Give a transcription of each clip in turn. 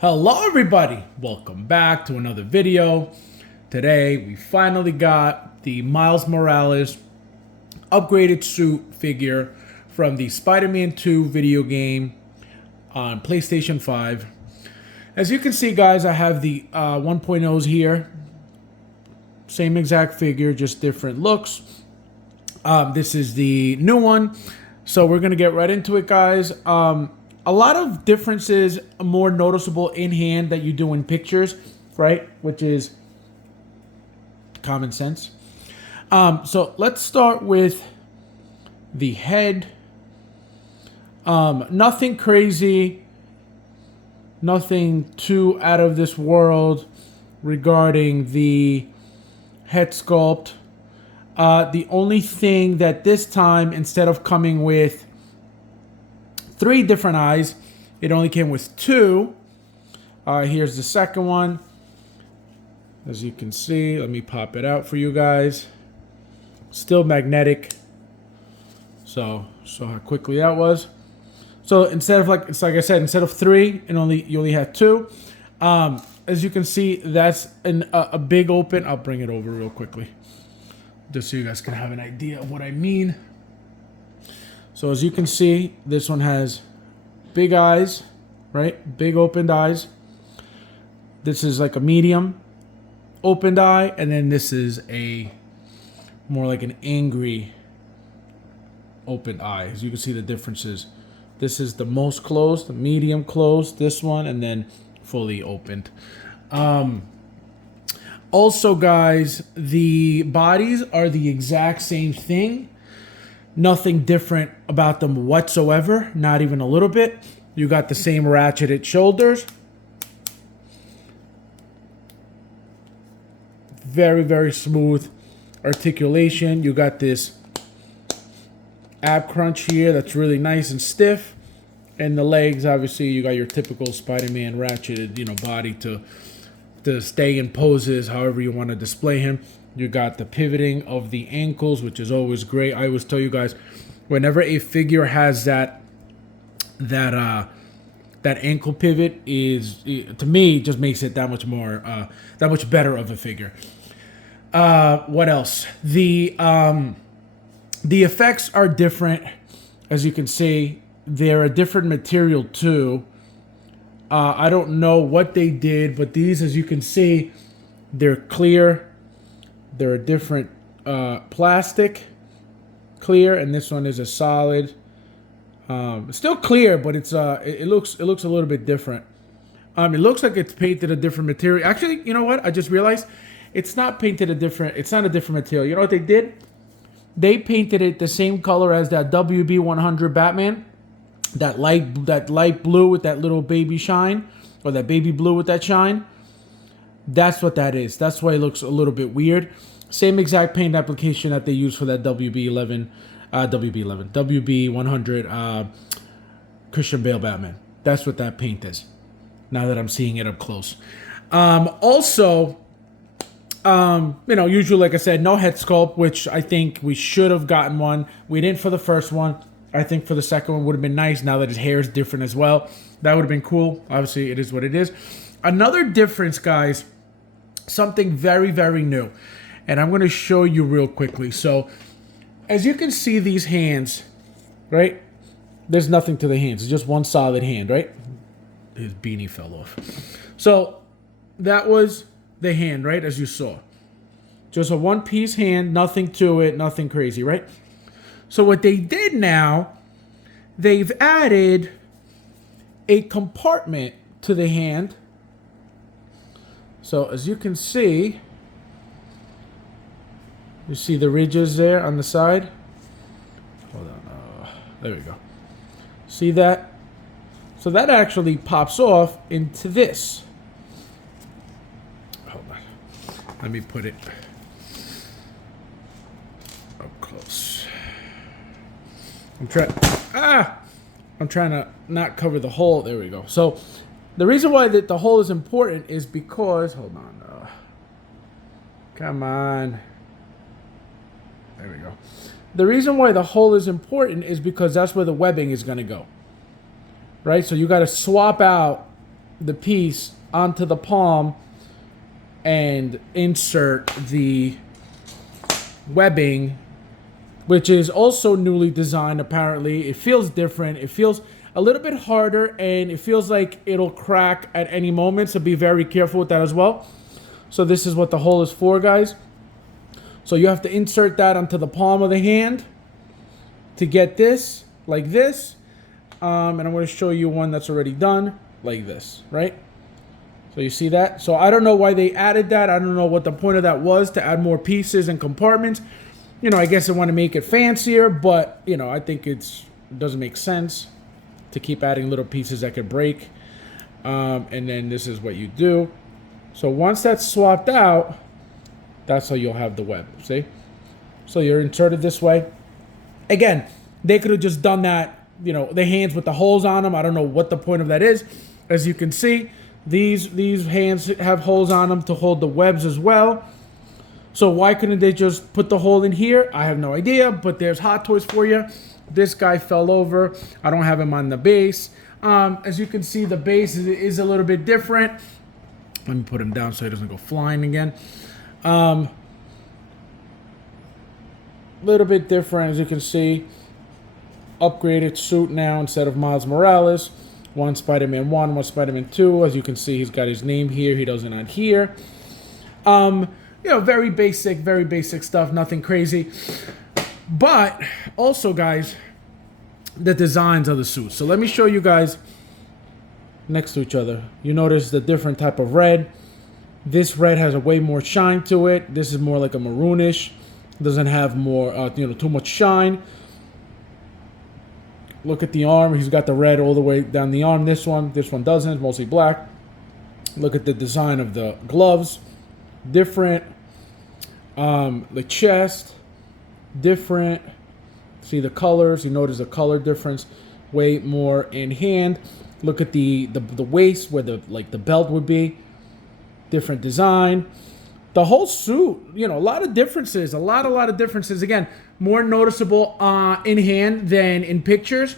Hello everybody, welcome back to another video. Today we finally got the Miles Morales upgraded suit figure from the Spider-Man 2 video game on PlayStation 5. As you can see guys, I have the 1.0s here. Same exact figure, just different looks. This is the new one, so we're gonna get right into it guys. A lot of differences more noticeable in hand that you do in pictures, right? Which is common sense. So let's start with the head. Nothing crazy, nothing too out of this world regarding the head sculpt. The only thing that this time, instead of coming with 3 different eyes, it only came with 2. Here's the second one. As you can see, let me pop it out for you guys. Still magnetic. So how quickly that was. So instead of like I said, instead of 3, you only had 2. As you can see, that's a big open. I'll bring it over real quickly, just so you guys can have an idea of what I mean. So as you can see, this one has big eyes, right? Big opened eyes. This is like a medium opened eye, and then this is a more like an angry opened eye. As you can see the differences. This is the most closed, the medium closed, this one, and then fully opened. Also guys, the bodies are the exact same thing. Nothing different about them whatsoever, not even a little bit. You got the same ratcheted shoulders. Very, very smooth articulation. You got this ab crunch here that's really nice and stiff. And the legs, obviously, you got your typical Spider-Man ratcheted, body to stay in poses, however you want to display him. You got the pivoting of the ankles, which is always great. I always tell you guys, whenever a figure has that ankle pivot, to me just makes it that much better of a figure. What else? The effects are different, as you can see. They're a different material too. I don't know what they did, but these, as you can see, they're clear. They're a different plastic, clear, and this one is a solid. It's still clear, but it looks a little bit different. It looks like it's painted a different material. Actually, you know what? I just realized it's not painted it's not a different material. You know what they did? They painted it the same color as that WB 100 Batman, that light blue with that little baby shine, or that baby blue with that shine. That's what that is. That's why it looks a little bit weird. Same exact paint application that they use for that WB 100 Christian Bale Batman. That's what that paint is. Now that I'm seeing it up close. Also, usually, like I said, no head sculpt, which I think we should have gotten one. We didn't for the first one. I think for the second one would have been nice. Now that his hair is different as well, that would have been cool. Obviously, it is what it is. Another difference, guys. Something very, very new. And I'm going to show you real quickly. So, as you can see these hands, right? There's nothing to the hands. It's just one solid hand, right? His beanie fell off. So, that was the hand, right? As you saw. Just a one-piece hand, nothing to it, nothing crazy, right? So, what they did now, they've added a compartment to the hand. So as you can see, you see the ridges there on the side. Hold on, there we go. See that? So that actually pops off into this. Hold on. Let me put it up close. I'm trying to not cover the hole. There we go. So the reason why the hole is important is because, hold on, come on. There we go. The reason why the hole is important is because that's where the webbing is going to go. Right? So you got to swap out the piece onto the palm and insert the webbing, which is also newly designed apparently. It feels different. It feels a little bit harder, and it feels like it'll crack at any moment, so be very careful with that as well. So this is what the hole is for, guys. So you have to insert that onto the palm of the hand to get this, like this. And I'm going to show you one that's already done, like this, right? So you see that? So I don't know why they added that. I don't know what the point of that was, to add more pieces and compartments. You know, I guess they want to make it fancier, but, you know, I think it doesn't make sense to keep adding little pieces that could break. And then this is what you do. So once that's swapped out, that's how you'll have the web, see? So you're inserted this way. Again, they could have just done that, you know, the hands with the holes on them. I don't know what the point of that is. As you can see, these hands have holes on them to hold the webs as well. So why couldn't they just put the hole in here? I have no idea, but there's Hot Toys for you. This guy fell over. I don't have him on the base. As you can see, the base is a little bit different. Let me put him down so he doesn't go flying again. Little bit different, as you can see. Upgraded suit now instead of Miles Morales. One Spider-Man 1, one Spider-Man 2. As you can see, he's got his name here. He doesn't on here. You know, very basic stuff. Nothing crazy. But also, guys, the designs of the suits. So let me show you guys next to each other. You notice the different type of red. This red has a way more shine to it. This is more like a maroonish. Doesn't have more, you know, too much shine. Look at the arm. He's got the red all the way down the arm. This one doesn't. It's mostly black. Look at the design of the gloves. Different. The chest. Different. See the colors. You notice the color difference. Way more in hand. Look at the waist where the belt would be. Different design. The whole suit, you know, a lot of differences. A lot of differences. Again, more noticeable in hand than in pictures,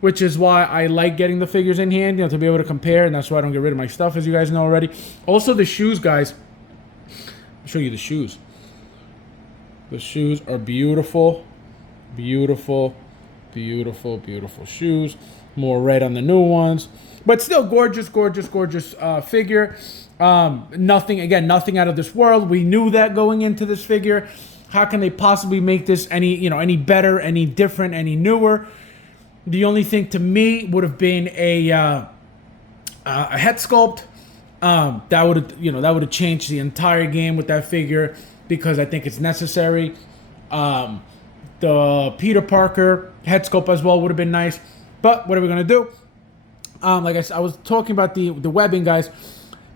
which is why I like getting the figures in hand, you know, to be able to compare, and that's why I don't get rid of my stuff, as you guys know already. Also, the shoes, guys. I'll show you the shoes. The shoes are beautiful. Beautiful shoes. More red on the new ones, but still gorgeous figure. Nothing out of this world. We knew that going into this figure. How can they possibly make this any better, any different, any newer? The only thing to me would have been a head sculpt. That would have changed the entire game with that figure, because I think it's necessary. The Peter Parker head sculpt as well would have been nice. But what are we going to do? Like I was talking about the webbing, guys.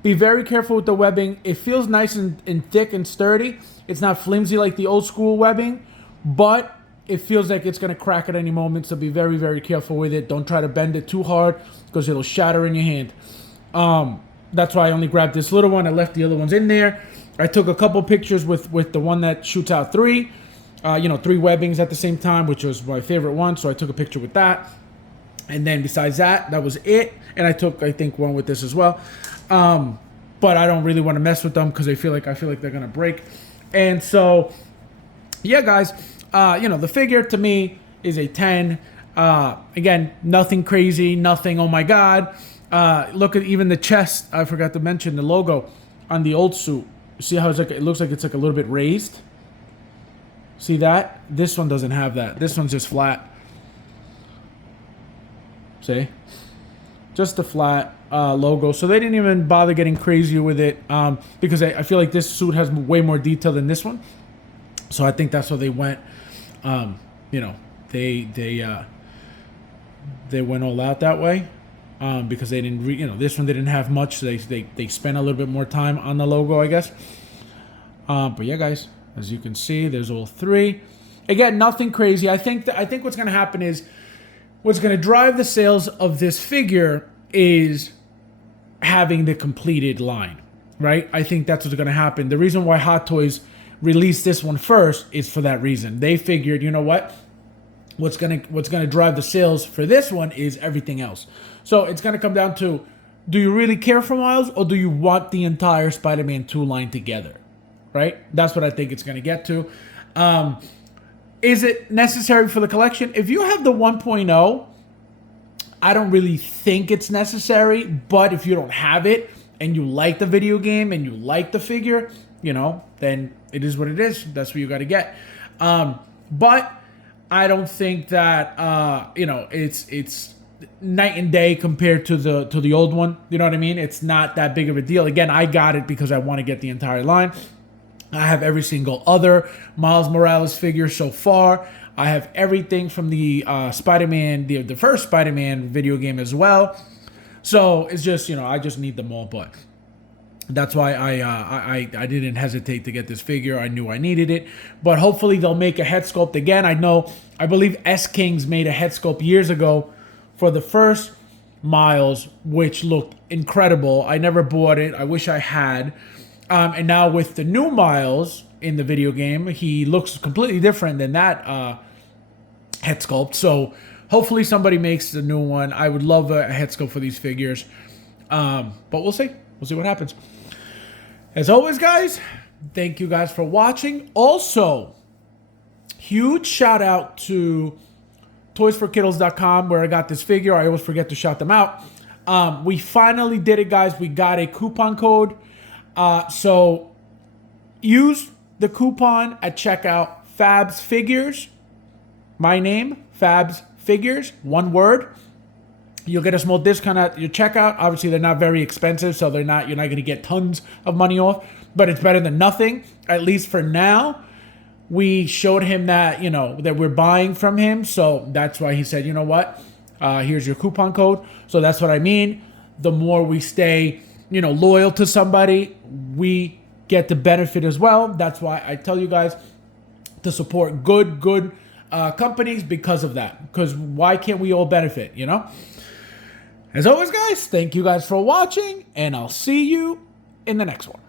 Be very careful with the webbing. It feels nice and thick and sturdy. It's not flimsy like the old school webbing, but it feels like it's going to crack at any moment. So be very careful with it. Don't try to bend it too hard, because it'll shatter in your hand. That's why I only grabbed this little one. I left the other ones in there. I took a couple pictures with the one that shoots out three. 3 webbings at the same time, which was my favorite one. So I took a picture with that. And then besides that, that was it. And I took, I think, one with this as well. But I don't really want to mess with them, because I feel like they're gonna break. And so, yeah, guys, the figure to me is a 10. Again, nothing crazy, nothing. Oh my God! Look at even the chest. I forgot to mention the logo on the old suit. See how it looks like it's like a little bit raised. See that? This one doesn't have that. This one's just flat. See? Just a flat logo. So they didn't even bother getting crazy with it, because I feel like this suit has way more detail than this one. So I think that's how they went. They went all out that way, because they didn't. This one didn't have much. So they spent a little bit more time on the logo, I guess. But yeah, guys, as you can see, there's all 3. Again, nothing crazy. I think what's going to happen is, what's going to drive the sales of this figure is having the completed line, right? I think that's what's going to happen. The reason why Hot Toys released this one first is for that reason. They figured, you know what? What's going to drive the sales for this one is everything else. So it's going to come down to Do you really care for Miles, or do you want the entire Spider-Man 2 line together? Right? That's what I think it's going to get to. Is it necessary for the collection? If you have the 1.0, I don't really think it's necessary. But if you don't have it and you like the video game and you like the figure, you know, then it is what it is. That's what you got to get. But I don't think that you know, it's night and day compared to the old one. You know what I mean? It's not that big of a deal. Again, I got it because I want to get the entire line. I have every single other Miles Morales figure so far. I have everything from the Spider-Man, the first Spider-Man video game as well. So it's just, you know, I just need them all. But that's why I didn't hesitate to get this figure. I knew I needed it. But hopefully they'll make a head sculpt again. I believe S Kings made a head sculpt years ago for the first Miles, which looked incredible. I never bought it. I wish I had. And now with the new Miles in the video game, he looks completely different than that head sculpt. So hopefully somebody makes the new one. I would love a head sculpt for these figures. But we'll see. We'll see what happens. As always, guys, thank you guys for watching. Also, huge shout out to toysforkiddles.com, where I got this figure. I always forget to shout them out. We finally did it, guys. We got a coupon code. So use the coupon at checkout, FabsFigures. My name, FabsFigures, one word. You'll get a small discount at your checkout. Obviously, they're not very expensive, so you're not going to get tons of money off, but it's better than nothing, at least for now. We showed him that, you know, that we're buying from him, so that's why he said, you know what, here's your coupon code. So that's what I mean. The more we stay, you know, loyal to somebody, we get the benefit as well. That's why I tell you guys to support good companies because of that. Because why can't we all benefit, you know? As always, guys, thank you guys for watching, and I'll see you in the next one.